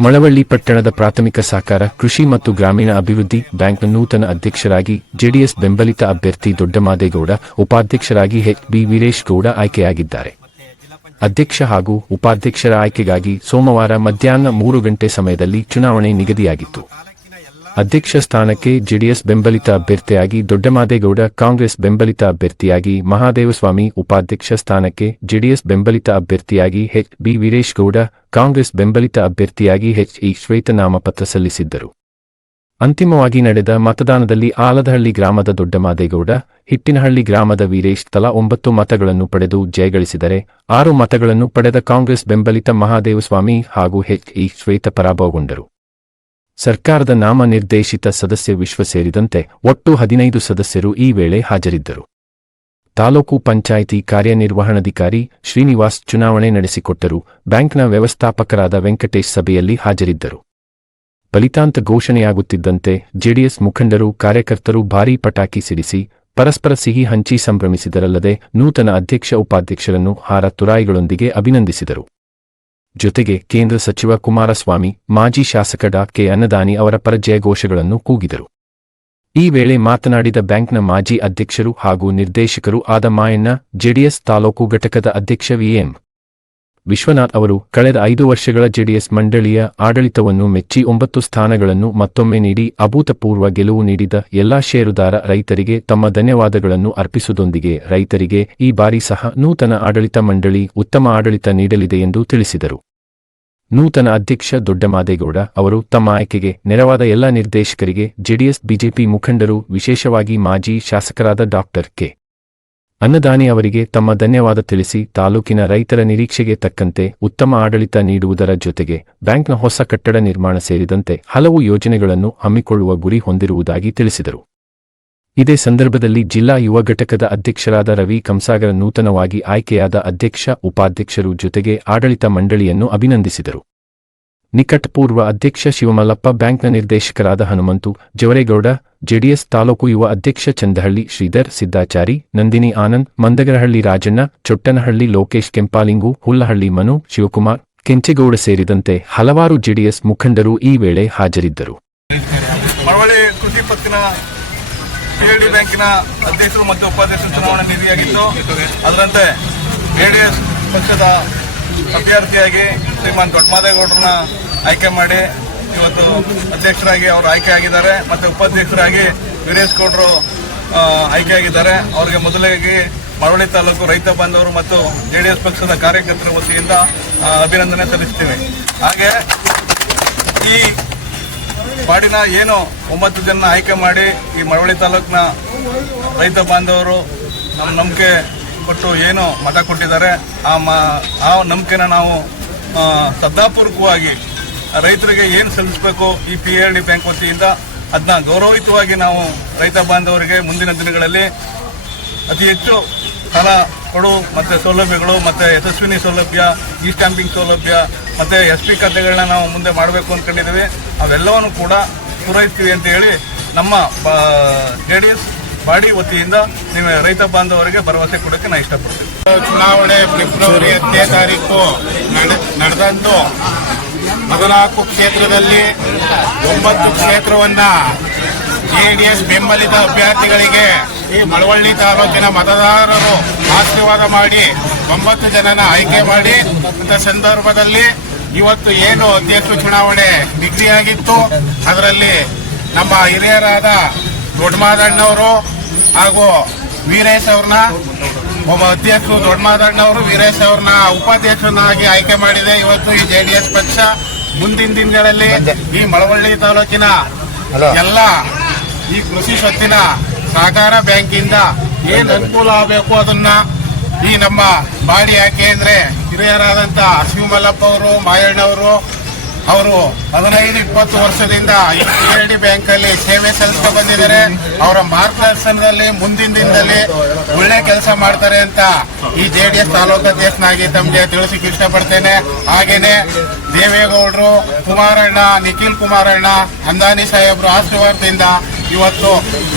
ಮಳವಳ್ಳಿ ಪಟ್ಟಣದ ಪ್ರಾಥಮಿಕ ಸಹಕಾರ ಕೃಷಿ ಮತ್ತು ಗ್ರಾಮೀಣ ಅಭಿವೃದ್ಧಿ ಬ್ಯಾಂಕ್ನ ನೂತನ ಅಧ್ಯಕ್ಷರಾಗಿ ಜೆಡಿಎಸ್ ಬೆಂಬಲಿತ ಅಭ್ಯರ್ಥಿ ದೊಡ್ಡಮಾದೇಗೌಡ, ಉಪಾಧ್ಯಕ್ಷರಾಗಿ ಎಚ್ ಬಿ ವೀರೇಶ್ ಗೌಡ ಆಯ್ಕೆಯಾಗಿದ್ದಾರೆ. ಅಧ್ಯಕ್ಷ ಹಾಗೂ ಉಪಾಧ್ಯಕ್ಷರ ಆಯ್ಕೆಗಾಗಿ ಸೋಮವಾರ ಮಧ್ಯಾಹ್ನ ಮೂರು ಗಂಟೆ ಸಮಯದಲ್ಲಿ ಚುನಾವಣೆ ನಿಗದಿಯಾಗಿತ್ತು. ಅಧ್ಯಕ್ಷ ಸ್ಥಾನಕ್ಕೆ ಜೆಡಿಎಸ್ ಬೆಂಬಲಿತ ಅಭ್ಯರ್ಥಿಯಾಗಿ ದೊಡ್ಡಮಾದೇಗೌಡ, ಕಾಂಗ್ರೆಸ್ ಬೆಂಬಲಿತ ಅಭ್ಯರ್ಥಿಯಾಗಿ ಮಹಾದೇವಸ್ವಾಮಿ, ಉಪಾಧ್ಯಕ್ಷ ಸ್ಥಾನಕ್ಕೆ ಜೆಡಿಎಸ್ ಬೆಂಬಲಿತ ಅಭ್ಯರ್ಥಿಯಾಗಿ ಎಚ್. ಬಿ. ವೀರೇಶ್ ಗೌಡ ಕಾಂಗ್ರೆಸ್ ಬೆಂಬಲಿತ ಅಭ್ಯರ್ಥಿಯಾಗಿ ಎಚ್. ಇ. ಶ್ವೇತ ನಾಮಪತ್ರ ಸಲ್ಲಿಸಿದ್ದರು. ಅಂತಿಮವಾಗಿ ನಡೆದ ಮತದಾನದಲ್ಲಿ ಆಲದಹಳ್ಳಿ ಗ್ರಾಮದ ದೊಡ್ಡಮಾದೇಗೌಡ, ಹಿಟ್ಟಿನಹಳ್ಳಿ ಗ್ರಾಮದ ವೀರೇಶ್ ತಲಾ ಒಂಬತ್ತು ಮತಗಳನ್ನು ಪಡೆದು ಜಯಗಳಿಸಿದರೆ, ಆರು ಮತಗಳನ್ನು ಪಡೆದ ಕಾಂಗ್ರೆಸ್ ಬೆಂಬಲಿತ ಮಹಾದೇವಸ್ವಾಮಿ ಹಾಗೂ ಎಚ್. ಇ. ಶ್ವೇತ ಪರಾಭವಗೊಂಡರು. ಸರ್ಕಾರದ ನಾಮನಿರ್ದೇಶಿತ ಸದಸ್ಯ ವಿಶ್ವ ಸೇರಿದಂತೆ ಒಟ್ಟು ಹದಿನೈದು ಸದಸ್ಯರು ಈ ವೇಳೆ ಹಾಜರಿದ್ದರು. ತಾಲೂಕು ಪಂಚಾಯಿತಿ ಕಾರ್ಯನಿರ್ವಹಣಾಧಿಕಾರಿ ಶ್ರೀನಿವಾಸ್ ಚುನಾವಣೆ ನಡೆಸಿಕೊಟ್ಟರು. ಬ್ಯಾಂಕ್ನ ವ್ಯವಸ್ಥಾಪಕರಾದ ವೆಂಕಟೇಶ್ ಸಭೆಯಲ್ಲಿ ಹಾಜರಿದ್ದರು. ಫಲಿತಾಂತ ಘೋಷಣೆಯಾಗುತ್ತಿದ್ದಂತೆ ಜೆಡಿಎಸ್ ಮುಖಂಡರು, ಕಾರ್ಯಕರ್ತರು ಭಾರೀ ಪಟಾಕಿ ಸಿಡಿಸಿ, ಪರಸ್ಪರ ಸಿಹಿ ಹಂಚಿ ಸಂಭ್ರಮಿಸಿದರಲ್ಲದೆ ನೂತನ ಅಧ್ಯಕ್ಷ, ಉಪಾಧ್ಯಕ್ಷರನ್ನು ಹಾರ ತುರಾಯಿಗಳೊಂದಿಗೆ ಅಭಿನಂದಿಸಿದರು. ಜೊತೆಗೆ ಕೇಂದ್ರ ಸಚಿವ ಕುಮಾರಸ್ವಾಮಿ, ಮಾಜಿ ಶಾಸಕ ಡಾ. ಕೆ. ಅನ್ನದಾನಿ ಅವರ ಪರ ಜಯಘೋಷಗಳನ್ನು ಕೂಗಿದರು. ಈ ವೇಳೆ ಮಾತನಾಡಿದ ಬ್ಯಾಂಕ್ನ ಮಾಜಿ ಅಧ್ಯಕ್ಷರು ಹಾಗೂ ನಿರ್ದೇಶಕರು ಆದ ಮಾಯಣ್ಣ, ಜೆಡಿಎಸ್ ತಾಲೂಕು ಘಟಕದ ಅಧ್ಯಕ್ಷ ವಿಎಂ ವಿಶ್ವನಾಥ್ ಅವರು, ಕಳೆದ ಐದು ವರ್ಷಗಳ ಜೆಡಿಎಸ್ ಮಂಡಳಿಯ ಆಡಳಿತವನ್ನು ಮೆಚ್ಚಿ ಒಂಬತ್ತು ಸ್ಥಾನಗಳನ್ನು ಮತ್ತೊಮ್ಮೆ ನೀಡಿ ಅಭೂತಪೂರ್ವ ಗೆಲುವು ನೀಡಿದ ಎಲ್ಲಾ ಷೇರುದಾರ ರೈತರಿಗೆ ತಮ್ಮ ಧನ್ಯವಾದಗಳನ್ನು ಅರ್ಪಿಸುವುದೊಂದಿಗೆ ರೈತರಿಗೆ ಈ ಬಾರಿ ಸಹ ನೂತನ ಆಡಳಿತ ಮಂಡಳಿ ಉತ್ತಮ ಆಡಳಿತ ನೀಡಲಿದೆ ಎಂದು ತಿಳಿಸಿದರು. ನೂತನ ಅಧ್ಯಕ್ಷ ದೊಡ್ಡಮಾದೇಗೌಡ ಅವರು ತಮ್ಮ ಆಯ್ಕೆಗೆ ನೆರವಾದ ಎಲ್ಲ ನಿರ್ದೇಶಕರಿಗೆ ಜೆಡಿಎಸ್, ಬಿಜೆಪಿ ಮುಖಂಡರು, ವಿಶೇಷವಾಗಿ ಮಾಜಿ ಶಾಸಕರಾದ ಡಾಕ್ಟರ್ ಕೆ. ಅನ್ನದಾನಿ ಅವರಿಗೆ ತಮ್ಮ ಧನ್ಯವಾದ ತಿಳಿಸಿ ತಾಲೂಕಿನ ರೈತರ ನಿರೀಕ್ಷೆಗೆ ತಕ್ಕಂತೆ ಉತ್ತಮ ಆಡಳಿತ ನೀಡುವುದರ ಜೊತೆಗೆ ಬ್ಯಾಂಕ್ನ ಹೊಸ ಕಟ್ಟಡ ನಿರ್ಮಾಣ ಸೇರಿದಂತೆ ಹಲವು ಯೋಜನೆಗಳನ್ನು ಹಮ್ಮಿಕೊಳ್ಳುವ ಗುರಿ ಹೊಂದಿರುವುದಾಗಿ ತಿಳಿಸಿದರು. ಇದೇ ಸಂದರ್ಭದಲ್ಲಿ ಜಿಲ್ಲಾ ಯುವ ಘಟಕದ ಅಧ್ಯಕ್ಷರಾದ ರವಿ ಕಂಸಾಗರ ನೂತನವಾಗಿ ಆಯ್ಕೆಯಾದ ಅಧ್ಯಕ್ಷ, ಉಪಾಧ್ಯಕ್ಷರು ಜೊತೆಗೆ ಆಡಳಿತ ಮಂಡಳಿಯನ್ನು ಅಭಿನಂದಿಸಿದರು. ನಿಕಟಪೂರ್ವ ಅಧ್ಯಕ್ಷ ಶಿವಮಲ್ಲಪ್ಪ, ಬ್ಯಾಂಕ್ನ ನಿರ್ದೇಶಕರಾದ ಹನುಮಂತು, ಜವರೇಗೌಡ, ಜೆಡಿಎಸ್ ತಾಲೂಕು ಯುವ ಅಧ್ಯಕ್ಷ ಚಂದಹಳ್ಳಿ, ಶ್ರೀಧರ್ ಸಿದ್ದಾಚಾರಿ, ನಂದಿನಿ ಆನಂದ್, ಮಂದಗರಹಳ್ಳಿ ರಾಜಣ್ಣ, ಚೊಟ್ಟನಹಳ್ಳಿ ಲೋಕೇಶ್ ಕೆಂಪಾಲಿಂಗು, ಹುಲ್ಲಹಳ್ಳಿ ಮನು, ಶಿವಕುಮಾರ್, ಕೆಂಚೇಗೌಡ ಸೇರಿದಂತೆ ಹಲವಾರು ಜೆಡಿಎಸ್ ಮುಖಂಡರು ಈ ವೇಳೆ ಹಾಜರಿದ್ದರು. ಪಿಎಲ್ಡಿ ಬ್ಯಾಂಕಿನ ಅಧ್ಯಕ್ಷರು ಮತ್ತು ಉಪಾಧ್ಯಕ್ಷರು ಚುನಾವಣೆ ನಿಧಿಯಾಗಿತ್ತು. ಅದರಂತೆ ಜೆಡಿಎಸ್ ಪಕ್ಷದ ಅಭ್ಯರ್ಥಿಯಾಗಿ ಶ್ರೀಮಾನ್ ದೊಡ್ಡಮಾದೇಗೌಡರನ್ನ ಆಯ್ಕೆ ಮಾಡಿ ಇವತ್ತು ಅಧ್ಯಕ್ಷರಾಗಿ ಅವರು ಆಯ್ಕೆ ಆಗಿದ್ದಾರೆ ಮತ್ತು ಉಪಾಧ್ಯಕ್ಷರಾಗಿ ವೀರೇಶ್ ಗೌಡರು ಆಯ್ಕೆ ಆಯ್ಕೆಯಾಗಿದ್ದಾರೆ ಅವರಿಗೆ ಮೊದಲಿಗೆ ಮಳವಳ್ಳಿ ತಾಲೂಕು ರೈತ ಬಾಂಧವರು ಮತ್ತು ಜೆಡಿಎಸ್ ಪಕ್ಷದ ಕಾರ್ಯಕರ್ತರ ವತಿಯಿಂದ ಅಭಿನಂದನೆ ಸಲ್ಲಿಸ್ತೀವಿ. ಹಾಗೆ ಈ ಮಾಡಿನ ಏನು ಒಂಬತ್ತು ಜನ ಆಯ್ಕೆ ಮಾಡಿ ಈ ಮಳವಳ್ಳಿ ತಾಲೂಕಿನ ರೈತ ಬಾಂಧವರು ನಮ್ಮ ನಂಬಿಕೆ ಕೊಟ್ಟು ಏನು ಮತ ಕೊಟ್ಟಿದ್ದಾರೆ. ಆ ಮ, ಆ ನಂಬಿಕೆನ ನಾವು ಶ್ರದ್ಧಾಪೂರ್ವಕವಾಗಿ ರೈತರಿಗೆ ಏನು ಸಲ್ಲಿಸಬೇಕು ಈ ಪಿ ಎಲ್ ಡಿ ಬ್ಯಾಂಕ್ ವತಿಯಿಂದ ಅದನ್ನ ಗೌರವಯುತವಾಗಿ ನಾವು ರೈತ ಬಾಂಧವರಿಗೆ ಮುಂದಿನ ದಿನಗಳಲ್ಲಿ ಅತಿ ಹೆಚ್ಚು ಸಾಲ ಕೊಡು, ಮತ್ತೆ ಸೌಲಭ್ಯಗಳು, ಮತ್ತೆ ಯಶಸ್ವಿನಿ ಸೌಲಭ್ಯ ಇ ಸ್ಟ್ಯಾಂಪಿಂಗ್ ಸೌಲಭ್ಯ, ಮತ್ತೆ ಎಸ್ ಪಿ ಖಾತೆಗಳನ್ನ ನಾವು ಮುಂದೆ ಮಾಡಬೇಕು ಅಂದ್ಕೊಂಡಿದ್ದೀವಿ ಅವೆಲ್ಲವನ್ನು ಕೂಡ ಪೂರೈಸ್ತೀವಿ ಅಂತ ಹೇಳಿ ನಮ್ಮ ಜೆ ಡಿ ಎಸ್ ಬಾಡಿ ವತಿಯಿಂದ ನಿಮ್ಮ ರೈತ ಬಾಂಧವರಿಗೆ ಭರವಸೆ ಕೊಡೋಕ್ಕೆ ನಾನು ಇಷ್ಟಪಡ್ತೀನಿ. ಚುನಾವಣೆ ಫೆಬ್ರವರಿ ಹತ್ತನೇ ತಾರೀಕು ನಡೆ- ನಡೆದಂತು ಹದಿನಾಲ್ಕು ಕ್ಷೇತ್ರದಲ್ಲಿ ಒಂಬತ್ತು ಕ್ಷೇತ್ರವನ್ನ ಎಸ್ ಬೆಂಬಲಿತ ಅಭ್ಯರ್ಥಿಗಳಿಗೆ ಈ ಮಳವಳ್ಳಿ ತಾಲೂಕಿನ ಮತದಾರರು ಆಶೀರ್ವಾದ ಮಾಡಿ ಒಂಬತ್ತು ಜನನ ಆಯ್ಕೆ ಮಾಡಿ ಅಂತ ಸಂದರ್ಭದಲ್ಲಿ ಇವತ್ತು ಏನು ಅಧ್ಯಕ್ಷ ಚುನಾವಣೆ ನಿಗದಿಯಾಗಿತ್ತು ಅದರಲ್ಲಿ ನಮ್ಮ ಹಿರಿಯರಾದ ದೊಡ್ಡಮಾದಣ್ಣವರು ಹಾಗೂ ವೀರೇಶ್ ಅವ್ರನ್ನ ಒಬ್ಬ ಅಧ್ಯಕ್ಷರು ದೊಡ್ಡಮಾದಣ್ಣವರು ವೀರೇಶ್ ಅವ್ರನ್ನ ಉಪಾಧ್ಯಕ್ಷರನ್ನಾಗಿ ಆಯ್ಕೆ ಮಾಡಿದೆ. ಇವತ್ತು ಈ ಜೆಡಿಎಸ್ ಪಕ್ಷ ಮುಂದಿನ ದಿನಗಳಲ್ಲಿ ಈ ಮಳವಳ್ಳಿ ತಾಲೂಕಿನ ಎಲ್ಲ ಈ ಕೃಷಿ ಸ್ವತ್ತಿನ ಸಹಕಾರ ಬ್ಯಾಂಕಿಂದ ಏನು ಅನುಕೂಲ ಆಗಬೇಕು ಅದನ್ನ ಈ ನಮ್ಮ ಬಾಡಿ ಯಾಕೆ ಅಂದ್ರೆ ಹಿರಿಯರಾದಂತ ಶಿವಮಲ್ಲಪ್ಪ ಅವರು ಮಾಯಣ್ಣವರು ಅವರು ಹದಿನೈದು, ಇಪ್ಪತ್ತು ವರ್ಷದಿಂದ ಈ ಬ್ಯಾಂಕ್ ಅಲ್ಲಿ ಸೇವೆ ಸಲ್ಲಿಸ್ತಾ ಬಂದಿದ್ದಾರೆ. ಅವರ ಮಾರ್ಗದರ್ಶನದಲ್ಲಿ ಮುಂದಿನ ದಿನದಲ್ಲಿ ಒಳ್ಳೆ ಕೆಲಸ ಮಾಡ್ತಾರೆ ಅಂತ ಈ ಜೆ ಡಿ ಎಸ್ ತಾಲೂಕು ಅಧ್ಯಕ್ಷನಾಗಿ ತಮಗೆ ತಿಳಿಸಿಕ್ಕೆ ಇಷ್ಟಪಡ್ತೇನೆ ಹಾಗೇನೆ ದೇವೇಗೌಡರು, ಕುಮಾರಣ್ಣ, ನಿಖಿಲ್ ಕುಮಾರಣ್ಣ, ಅಂದಾನಿ ಸಾಹೇಬ್ರು ಆಶೀರ್ವಾದದಿಂದ ಇವತ್ತು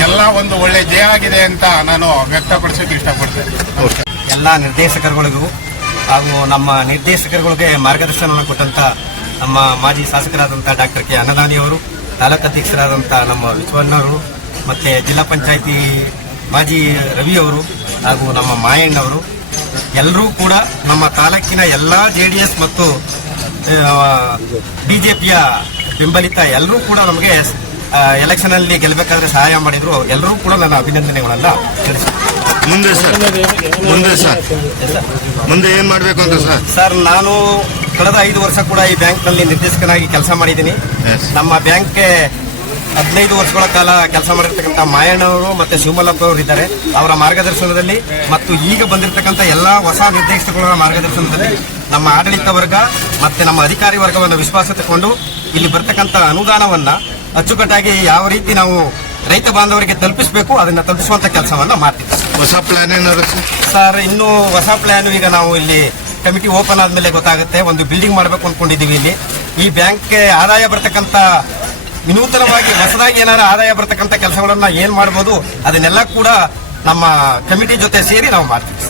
ಎಲ್ಲ ಒಂದು ಒಳ್ಳೆ ಜಯ ಆಗಿದೆ ಅಂತ ನಾನು ವ್ಯಕ್ತಪಡಿಸೋಕೆ ಇಷ್ಟಪಡ್ತೇನೆ. ಎಲ್ಲ ನಿರ್ದೇಶಕರುಗಳಿಗೂ ಹಾಗೂ ನಮ್ಮ ನಿರ್ದೇಶಕರುಗಳಿಗೆ ಮಾರ್ಗದರ್ಶನವನ್ನು ಕೊಟ್ಟಂತ ನಮ್ಮ ಮಾಜಿ ಶಾಸಕರಾದಂಥ ಡಾಕ್ಟರ್ ಕೆ ಅನ್ನದಾನಿ ಅವರು, ತಾಲೂಕು ಅಧ್ಯಕ್ಷರಾದಂಥ ನಮ್ಮ ವಿಶ್ವಣ್ಣವರು ಮತ್ತೆ ಜಿಲ್ಲಾ ಪಂಚಾಯತಿ ಮಾಜಿ ರವಿ ಅವರು ಹಾಗೂ ನಮ್ಮ ಮಾಯಣ್ಣವರು ಎಲ್ಲರೂ ಕೂಡ ನಮ್ಮ ತಾಲೂಕಿನ ಎಲ್ಲ ಜೆ ಡಿ ಎಸ್ ಮತ್ತು ಬಿಜೆಪಿಯ ಬೆಂಬಲಿತ ಎಲ್ಲರೂ ಕೂಡ ನಮಗೆ ಎಲೆಕ್ಷನ್ ಅಲ್ಲಿ ಗೆಲ್ಲಬೇಕಾದ್ರೆ ಸಹಾಯ ಮಾಡಿದ್ರು ಎಲ್ಲರೂ ಕೂಡ ನನ್ನ ಅಭಿನಂದನೆಗಳನ್ನ ತಿಳಿಸ್ತೀನಿ. ಮುಂದೆ ಸರ್ ಮುಂದೆ ಸರ್. ಮುಂದೆ ಏನ್ ಮಾಡ್ಬೇಕು ಅಂತ ಸರ್? ಸರ್ ನಾನು ಕಳೆದ ಐದು ವರ್ಷ ಕೂಡ ಈ ಬ್ಯಾಂಕ್ನಲ್ಲಿ ನಿರ್ದೇಶಕನಾಗಿ ಕೆಲಸ ಮಾಡಿದ್ದೀನಿ. ನಮ್ಮ ಬ್ಯಾಂಕ್ಗೆ ಹದಿನೈದು ವರ್ಷಗಳ ಕಾಲ ಕೆಲಸ ಮಾಡಿರ್ತಕ್ಕಂಥ ಮಾಯಣ್ಣವರು ಮತ್ತೆ ಶಿವಮಲ್ಲಪ್ಪ ಅವರು ಇದ್ದಾರೆ. ಅವರ ಮಾರ್ಗದರ್ಶನದಲ್ಲಿ ಮತ್ತು ಈಗ ಬಂದಿರತಕ್ಕಂಥ ಎಲ್ಲ ಹೊಸ ನಿರ್ದೇಶಕಗಳ ಮಾರ್ಗದರ್ಶನದಲ್ಲಿ ನಮ್ಮ ಆಡಳಿತ ವರ್ಗ ಮತ್ತೆ ನಮ್ಮ ಅಧಿಕಾರಿ ವರ್ಗವನ್ನು ವಿಶ್ವಾಸ ತಗೊಂಡು ಇಲ್ಲಿ ಬರ್ತಕ್ಕಂಥ ಅನುದಾನವನ್ನ ಅಚ್ಚುಕಟ್ಟಾಗಿ ಯಾವ ರೀತಿ ನಾವು ರೈತ ಬಾಂಧವರಿಗೆ ತಲುಪಿಸಬೇಕು ಅದನ್ನ ತಲುಪಿಸುವಂತ ಕೆಲಸವನ್ನ ಮಾಡ್ತೀವಿ ಹೊಸ ಪ್ಲಾನ್ ಏನಾದ್ರು ಸರ್? ಇನ್ನು ಹೊಸ ಪ್ಲಾನ್ ಈಗ ನಾವು ಇಲ್ಲಿ ಕಮಿಟಿ ಓಪನ್ ಆದ್ಮೇಲೆ ಗೊತ್ತಾಗುತ್ತೆ. ಒಂದು ಬಿಲ್ಡಿಂಗ್ ಮಾಡಬೇಕು ಅನ್ಕೊಂಡಿದೀವಿ ಇಲ್ಲಿ. ಈ ಬ್ಯಾಂಕ್ಗೆ ಆದಾಯ ಬರ್ತಕ್ಕಂತ ವಿನೂತನವಾಗಿ ಹೊಸದಾಗಿ ಏನಾರ ಆದಾಯ ಬರ್ತಕ್ಕಂತ ಕೆಲಸಗಳನ್ನ ಏನ್ ಮಾಡ್ಬೋದು ಅದನ್ನೆಲ್ಲ ಕೂಡ ನಮ್ಮ ಕಮಿಟಿ ಜೊತೆ ಸೇರಿ ನಾವು ಮಾಡ್ತೀವಿ.